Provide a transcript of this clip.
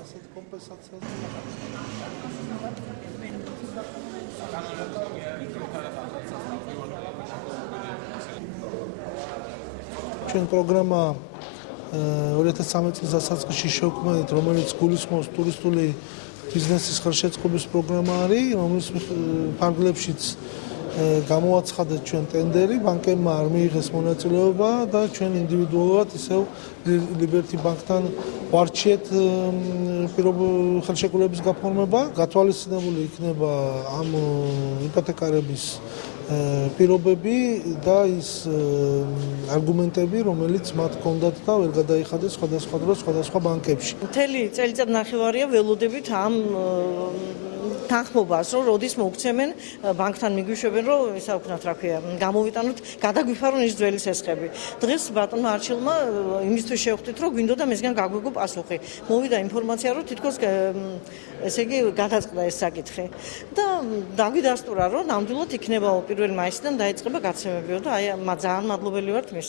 ასეთ კომპენსაციას ჩვენ პროგრამა 2013 წლის დასაწყისში შევქმნით, რომელიც გულისხმობს ტურისტული ბიზნესის ხელშეწყობის პროგრამა არის, რომლის ფარგლებშიც გამოაცხადეთ ჩვენ ტენდერი, ბანკებმა არ მიიღეს მონაწილეობა და ჩვენ ინდივიდუალურად ისევ ლიბერტი ბანკთან ვარჩიეთ ხელშეკრულების გაფორმება, გათვალისწინებული იქნება ამ იპოთეკარების პირობები და ის არგუმენტები, რომელიც მათ ჰქონდათ და ვერ გადაიხადეს სხვადასხვა დროს სხვადასხვა ბანკებში. მთელი წელიწად ნახევარია ველოდებით ამ თანხმობას, რომ როდის მოგვცემენ ბანკთან მიგვიშვებენ, რომ ისა ვქნათ, რა ქვია, გამოვიტანოთ, გადაგვიფარონ ის ძველი სესხები. დღეს ბატონმა არჩილმა იმისთვის შევხვდით, რომ გვინდოდა მისგან გაგვიგო პასუხი. მოვიდა ინფორმაცია, რომ თითქოს ესე იგი გადაწყდა ეს საკითხი. და დაგვიდასტურა, რომ ნამდვილად იქნება 1 მაისიდან დაიწყება გაცემებიო და აი ძალიან მადლობელი ვართ მის.